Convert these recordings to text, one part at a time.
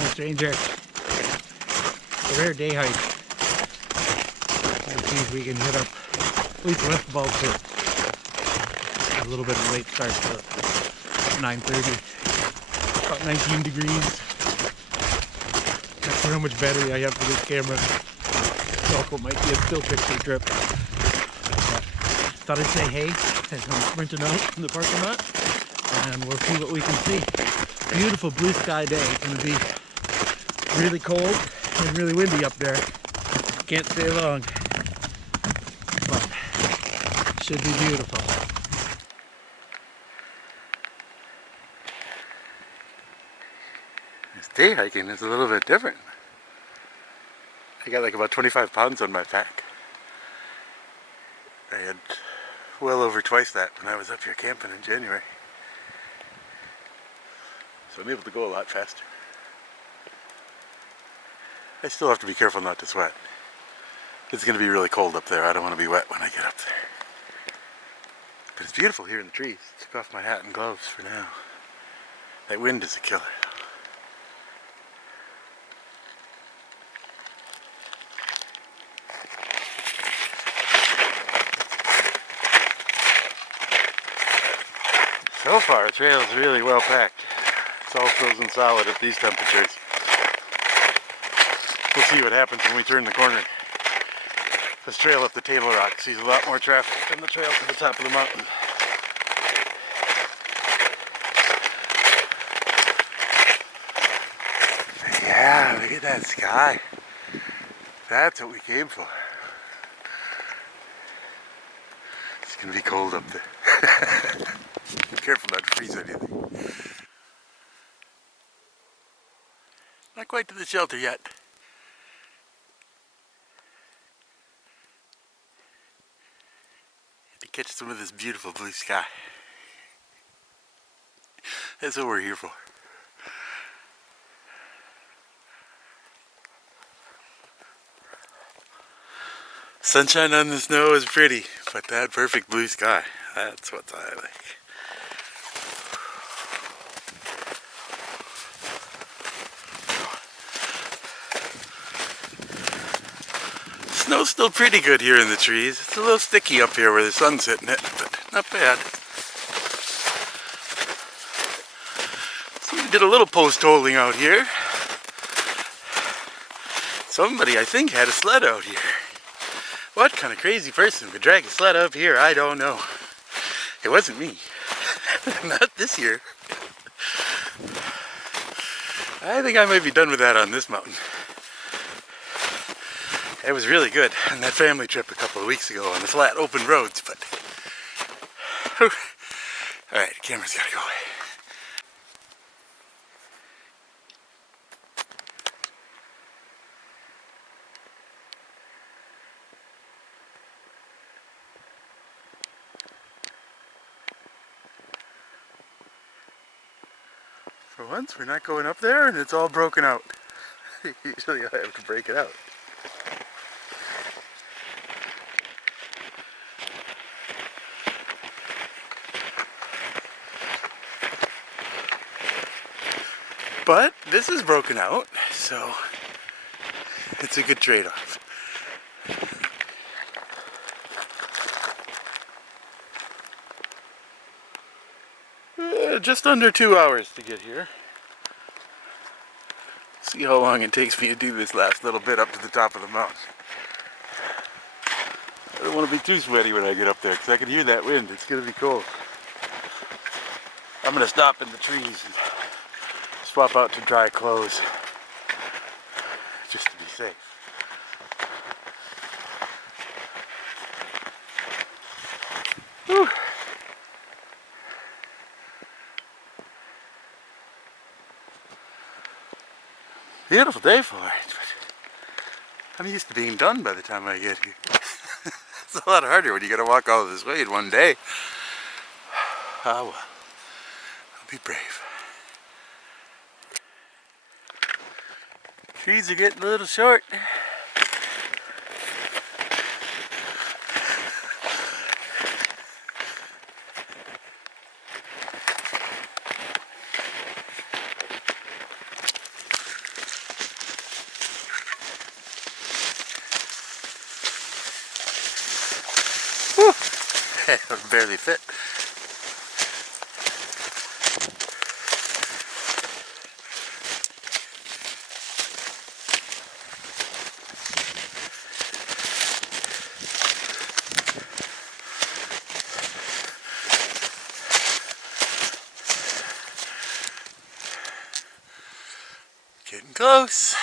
Hello, stranger. A rare day hike. Let's see if we can hit up at least West Baldpate. A little bit of a late start to 9:30. About 19 degrees. Not sure how much battery I have for this camera. So it might be a still picture trip. But thought I'd say hey as I'm sprinting out in the parking lot, and we'll see what we can see. Beautiful blue sky day. It's going to be really cold and really windy up there. Can't stay long, but should be beautiful. This day hiking is a little bit different. I got like about 25 pounds on my pack. I had well over twice that when I was up here camping in January. So I'm able to go a lot faster. I still have to be careful not to sweat. It's going to be really cold up there. I don't want to be wet when I get up there. But it's beautiful here in the trees. Took off my hat and gloves for now. That wind is a killer. So far, the trail is really well packed. It's all frozen solid at these temperatures. We'll see what happens when we turn the corner. This trail up the Table Rock sees a lot more traffic than the trail to the top of the mountain. Yeah, look at that sky. That's what we came for. It's gonna be cold up there. Be careful not to freeze anything. Not quite to the shelter yet. To catch some of this beautiful blue sky. That's what we're here for. Sunshine on the snow is pretty, but that perfect blue sky, that's what I like. Snow's still pretty good here in the trees. It's a little sticky up here where the sun's hitting it, but not bad. So we did a little post holing out here. Somebody, I think, had a sled out here. What kind of crazy person would drag a sled up here? I don't know. It wasn't me. Not this year. I think I might be done with that on this mountain. It was really good on that family trip a couple of weeks ago on the flat open roads, but alright, the camera's gotta go. For once, we're not going up there and it's all broken out. Usually I have to break it out. But this is broken out, so it's a good trade-off. Just under 2 hours to get here. See how long it takes me to do this last little bit up to the top of the mountain. I don't want to be too sweaty when I get up there because I can hear that wind. It's going to be cold. I'm going to stop in the trees and swap out to dry clothes just to be safe. Whew. Beautiful day for it, but I'm used to being done by the time I get here. It's a lot harder when you gotta walk all this way in one day. Ah well, I'll be brave. Trees are getting a little short. It would barely fit. Getting close.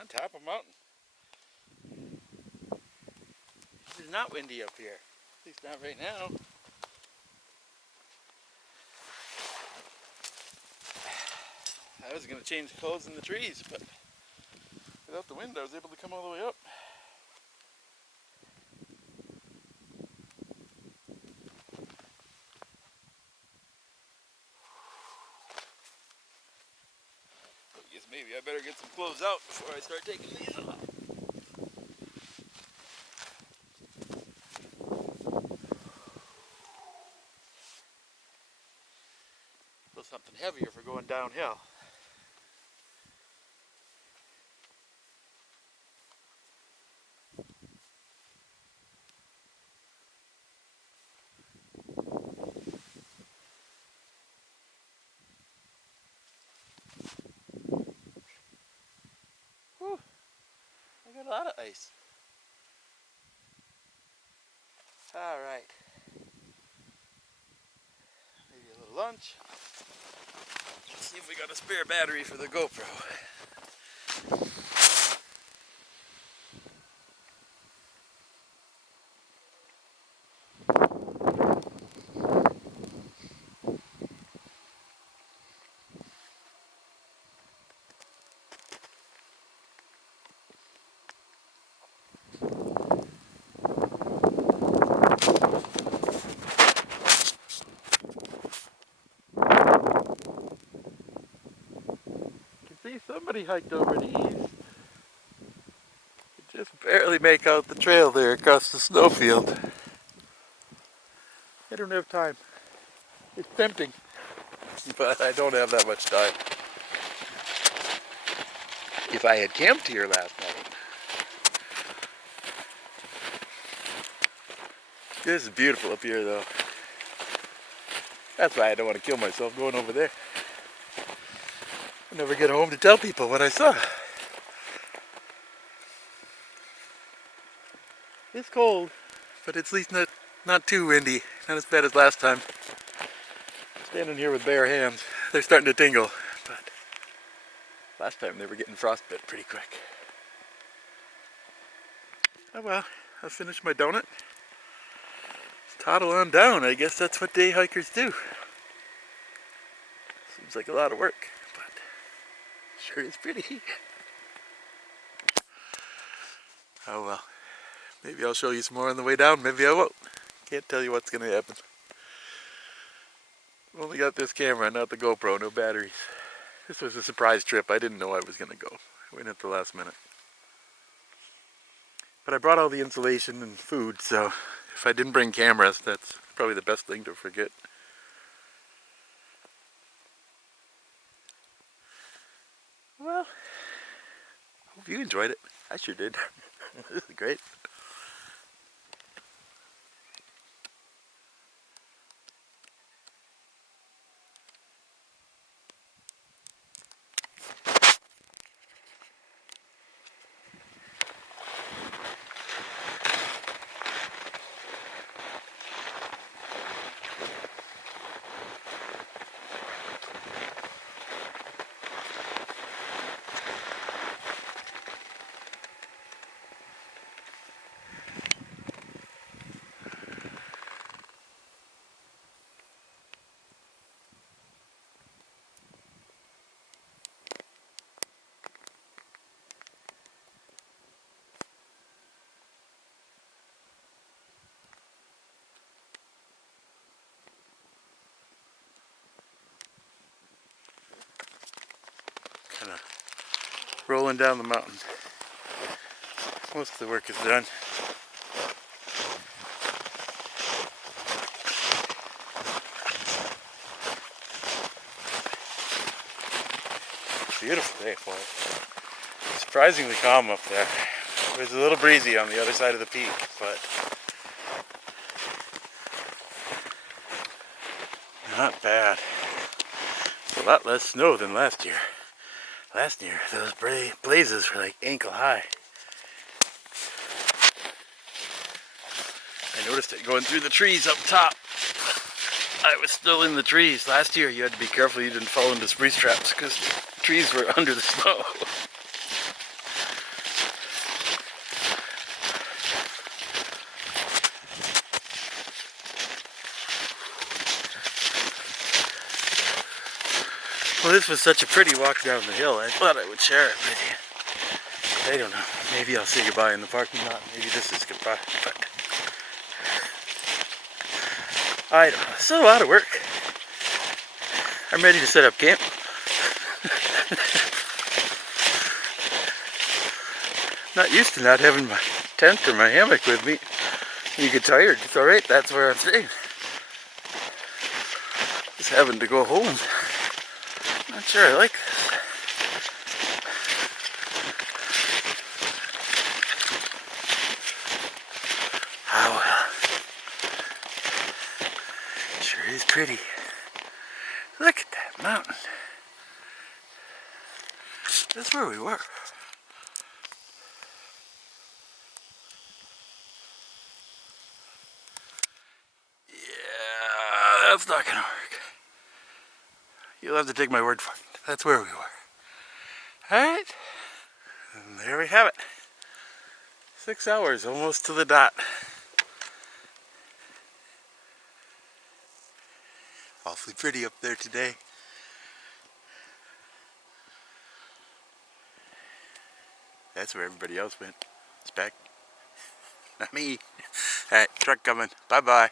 On top of a mountain. It's not windy up here. At least not right now. I was going to change clothes in the trees, but without the wind I was able to come all the way up. I guess maybe I better get some clothes out before I start taking these off. A little something heavier for going downhill. Whew, I got a lot of ice. All right. Maybe a little lunch. Let's see if we got a spare battery for the GoPro. See, somebody hiked over the east. You just barely make out the trail there across the snowfield. I don't have time. It's tempting, but I don't have that much time. If I had camped here last night. This is beautiful up here though. That's why I don't want to kill myself going over there. I'll never get home to tell people what I saw. It's cold, but it's at least not too windy. Not as bad as last time. Standing here with bare hands. They're starting to tingle, but last time they were getting frostbite pretty quick. Oh well, I finished my donut. Let's toddle on down. I guess that's what day hikers do. Seems like a lot of work, but sure is pretty. Oh well. Maybe I'll show you some more on the way down. Maybe I won't. Can't tell you what's going to happen. I've only got this camera, not the GoPro, no batteries. This was a surprise trip. I didn't know I was going to go. I went at the last minute. But I brought all the insulation and food, so if I didn't bring cameras, that's probably the best thing to forget. Well, hope you enjoyed it. I sure did. This is great. Kind of rolling down the mountain. Most of the work is done. Beautiful day for it. Surprisingly calm up there. It was a little breezy on the other side of the peak, but not bad. It's a lot less snow than last year. Last year, those blazes were like ankle high. I noticed it going through the trees up top. I was still in the trees. Last year you had to be careful you didn't fall into spruce traps because the trees were under the snow. Well, this was such a pretty walk down the hill. I thought I would share it with you. I don't know. Maybe I'll say goodbye in the parking lot. Maybe this is goodbye. But I don't know. It's a lot of work. I'm ready to set up camp. Not used to not having my tent or my hammock with me. You get tired. It's alright. That's where I'm staying. Just having to go home. Not sure I like this. Oh well. Sure is pretty. Look at that mountain. That's where we were. Yeah, that's not gonna work. You'll have to take my word for it. That's where we were. Alright. And there we have it. 6 hours, almost to the dot. Awfully pretty up there today. That's where everybody else went. It's back. Not me. Alright, truck coming. Bye-bye.